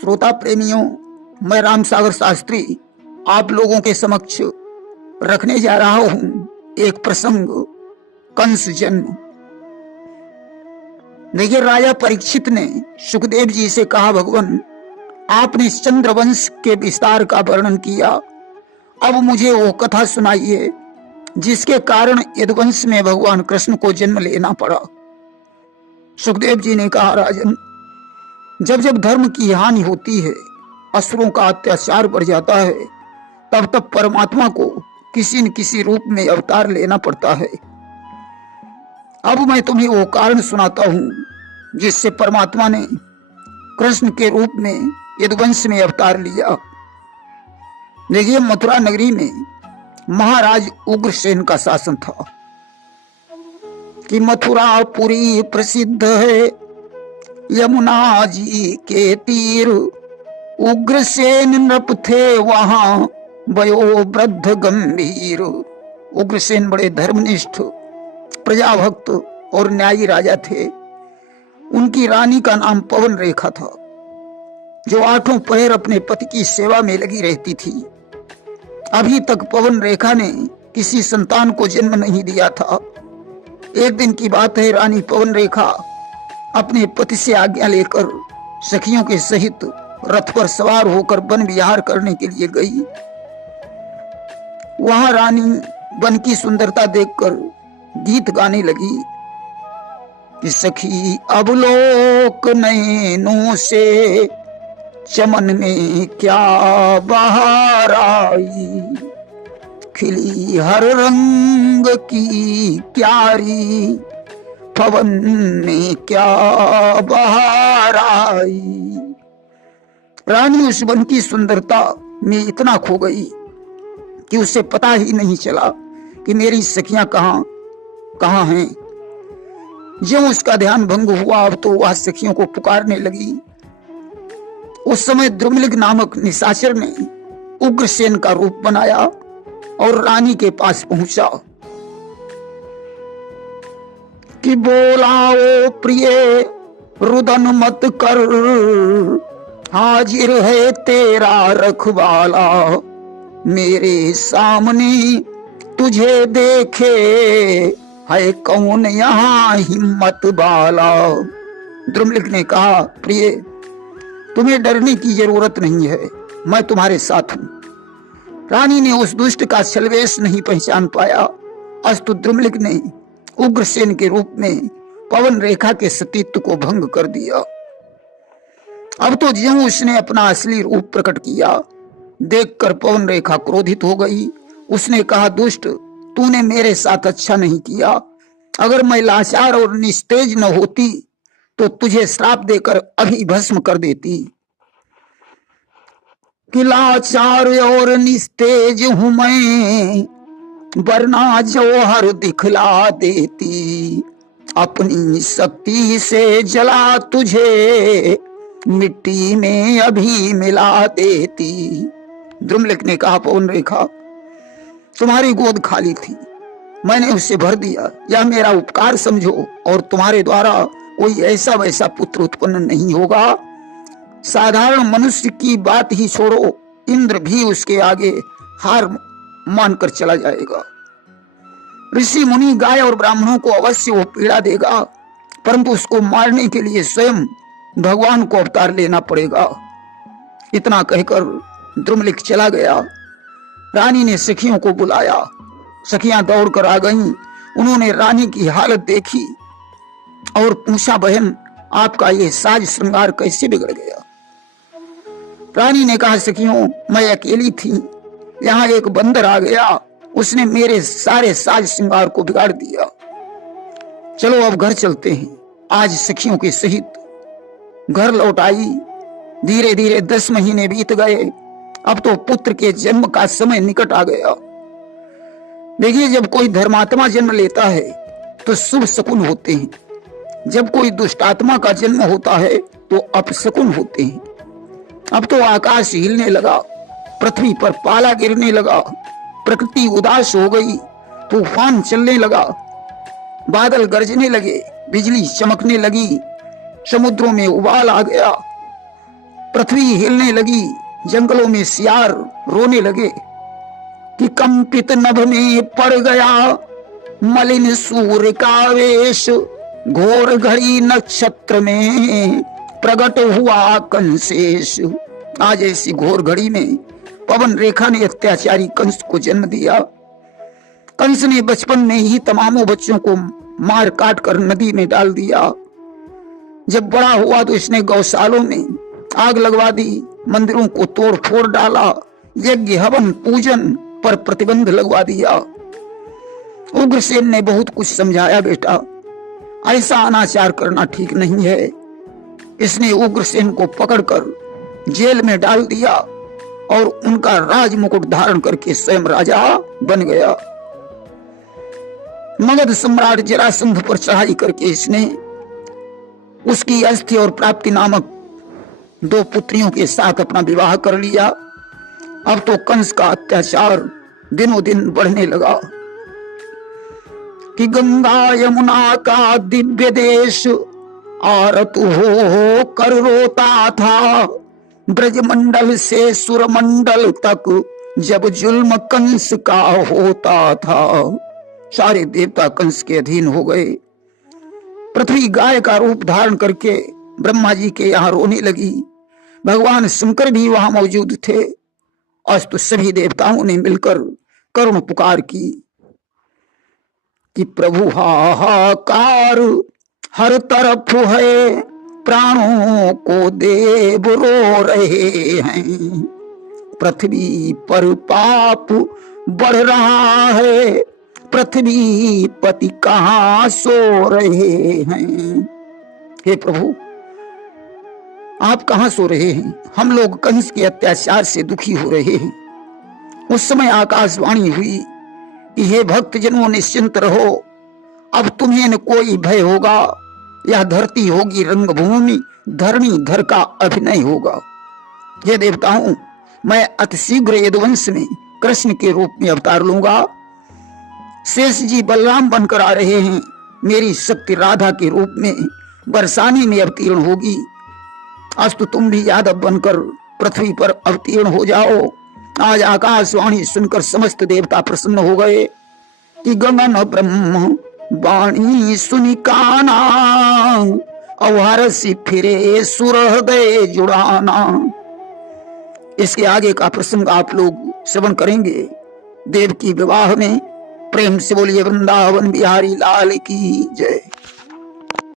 श्रोता प्रेमियों, मैं राम सागर शास्त्री आप लोगों के समक्ष रखने जा रहा हूं एक प्रसंग, कंस जन्म। देखिए, राजा परीक्षित ने सुखदेव जी से कहा, भगवान आपने चंद्रवंश के विस्तार का वर्णन किया, अब मुझे वो कथा सुनाइए जिसके कारण यदुवंश में भगवान कृष्ण को जन्म लेना पड़ा। सुखदेव जी ने कहा, राजन, जब जब धर्म की हानि होती है, असुरों का अत्याचार बढ़ जाता है, तब तब परमात्मा को किसी न किसी रूप में अवतार लेना पड़ता है। अब मैं तुम्हें वो कारण सुनाता हूं जिससे परमात्मा ने कृष्ण के रूप में यदुवंश में अवतार लिया। देखिए, मथुरा नगरी में महाराज उग्रसेन का शासन था कि मथुरा पुरी प्रसिद्ध है यमुना जी के तीर, उग्रसेन नृप थे वहां वयो वृद्ध गंभीर। उग्रसेन बड़े धर्मनिष्ठ, प्रजाभक्त और न्यायी राजा थे। उनकी रानी का नाम पवन रेखा था, जो आठों पहर अपने पति की सेवा में लगी रहती थी। अभी तक पवन रेखा ने किसी संतान को जन्म नहीं दिया था। एक दिन की बात है, रानी पवन रेखा अपने पति से आज्ञा लेकर सखियों के सहित रथ पर सवार होकर वन विहार करने के लिए गई। वहां रानी वन की सुंदरता देखकर गीत गाने लगी कि सखी अवलोक नैनों से चमन में क्या बहार आई, खिली हर रंग की क्यारी पवन में क्या बहार आई। रानी उस वन की सुंदरता में इतना खो गई कि उसे पता ही नहीं चला कि मेरी सखियां कहां हैं। जब उसका ध्यान भंग हुआ, अब तो वह सखियों को पुकारने लगी। उस समय द्रुमलिक नामक निशाचर ने उग्रसेन का रूप बनाया और रानी के पास पहुंचा कि बोलाओ प्रिय रुदन मत कर, हाजिर है तेरा रखवाला, मेरे सामने तुझे देखे है कौन यहाँ हिम्मत वाला। द्रुमलिक ने कहा, प्रिय तुम्हें डरने की जरूरत नहीं है, मैं तुम्हारे साथ हूं। रानी ने उस दुष्ट का छलवेश नहीं पहचान पाया। अस्तु द्रुमलिक ने उग्रसेन के रूप में पवन रेखा के सतीत्व को भंग कर दिया। अब तो ज्यों उसने अपना असली रूप प्रकट किया, देखकर पवन रेखा क्रोधित हो गई। उसने कहा, दुष्ट, तूने मेरे साथ अच्छा नहीं किया। अगर मैं लाचार और निस्तेज न होती तो तुझे श्राप देकर अभी भस्म कर देती। कि लाचार और निस्तेज हूं मैं, वरना जौहर दिखला देती, अपनी शक्ति से जला तुझे मिट्टी में अभी मिला देती। द्रुमलिक ने कहा, पवन रेखा, तुम्हारी गोद खाली थी, मैंने उसे भर दिया, यह मेरा उपकार समझो और तुम्हारे द्वारा कोई ऐसा वैसा पुत्र उत्पन्न नहीं होगा। साधारण मनुष्य की बात ही छोड़ो, इंद्र भी उसके आगे हार मानकर चला जाएगा। ऋषि मुनि गाय और ब्राह्मणों को अवश्य वो पीड़ा देगा, परंतु उसको मारने के लिए स्वयं भगवान को अवतार लेना पड़ेगा। इतना कहकर द्रुमलिक चला गया। रानी ने सखियों को बुलाया। सखियां दौड़कर आ गईं। उन्होंने रानी की हालत देखी और पूछा, बहन आपका ये साज श्रृंगार कैसे बिगड़ गया? रानी ने कहा, सखियों, मैं अकेली थी, यहाँ एक बंदर आ गया, उसने मेरे सारे साज श्रृंगार को बिगाड़ दिया। चलो अब घर चलते हैं। आज सखियों के सहित घर लौट आई। धीरे धीरे 10 महीने बीत गए। अब तो पुत्र के जन्म का समय निकट आ गया। देखिए, जब कोई धर्मात्मा जन्म लेता है तो शुभ शकुन होते हैं, जब कोई दुष्टात्मा का जन्म होता है तो अपशकुन होते हैं। अब तो आकाश हिलने लगा, पृथ्वी पर पाला गिरने लगा, प्रकृति उदास हो गई, तूफान चलने लगा, बादल गरजने लगे, बिजली चमकने लगी, समुद्रों में उबाल आ गया, पृथ्वी हिलने लगी, जंगलों में सियार रोने लगे कि कंपित नभ में पड़ गया मलिन सूर्य का वेश, घोर घड़ी नक्षत्र में प्रकट हुआ कंसेश। आज ऐसी घोर घड़ी में पवन रेखा ने अत्याचारी कंस को जन्म दिया। कंस ने बचपन में ही तमामों बच्चों को मार काट कर नदी में डाल दिया। जब बड़ा हुआ तो इसने गौशालों में आग लगवा दी, मंदिरों को तोड़ फोड़ डाला, यज्ञ हवन पूजन पर प्रतिबंध लगवा दिया। उग्रसेन ने बहुत कुछ समझाया, बेटा ऐसा अनाचार करना ठीक नहीं है। इसने उग्रसेन को पकड़कर जेल में डाल दिया और उनका राज मुकुट धारण करके स्वयं राजा बन गया। मगध सम्राट जरासंध पर चढ़ाई करके इसने उसकी अस्थि और प्राप्ति नामक 2 पुत्रियों के साथ अपना विवाह कर लिया। अब तो कंस का अत्याचार दिनों दिन बढ़ने लगा कि गंगा यमुना का दिव्य देश आरत हो कर रोता था, ब्रजमंडल से सुरमंडल तक जब जुल्म कंस का होता था। सारे देवता कंस के अधीन हो गए। पृथ्वी गाय का रूप धारण करके ब्रह्मा जी के यहाँ रोने लगी। भगवान शंकर भी वहां मौजूद थे। अस्तु सभी देवताओं ने मिलकर करुण पुकार की कि प्रभु हाहाकार हर तरफ है, प्राणों को देव रो रहे हैं, पृथ्वी पर पाप बढ़ रहा है, पृथ्वी पति कहाँ सो रहे हैं। हे प्रभु आप कहाँ सो रहे हैं? हम लोग कंस के अत्याचार से दुखी हो रहे हैं। उस समय आकाशवाणी हुई कि हे भक्त जनों निश्चिंत रहो, अब तुम्हें न कोई भय होगा। यह धरती होगी रंगभूमि, धरणीधर का अभिनय होगा। हे देवताओं मैं अतिशीघ्र यदुवंश में कृष्ण के रूप में अवतार लूंगा। शेष जी बलराम बनकर आ रहे हैं। मेरी शक्ति राधा के रूप में बरसाने में अवतीर्ण होगी। आज तो तुम भी यादव बनकर पृथ्वी पर अवतीर्ण हो जाओ। आज आकाशवाणी सुनकर समस्त देवता प्रसन्न हो गए कि गगन ब्रह्म वाणी सुनि काना, अवहरसि फिरे सुर हृदय जुड़ाना। इसके आगे का प्रसंग आप लोग श्रवण करेंगे। देव की विवाह में प्रेम से बोलिए वृंदावन बिहारी लाल की जय।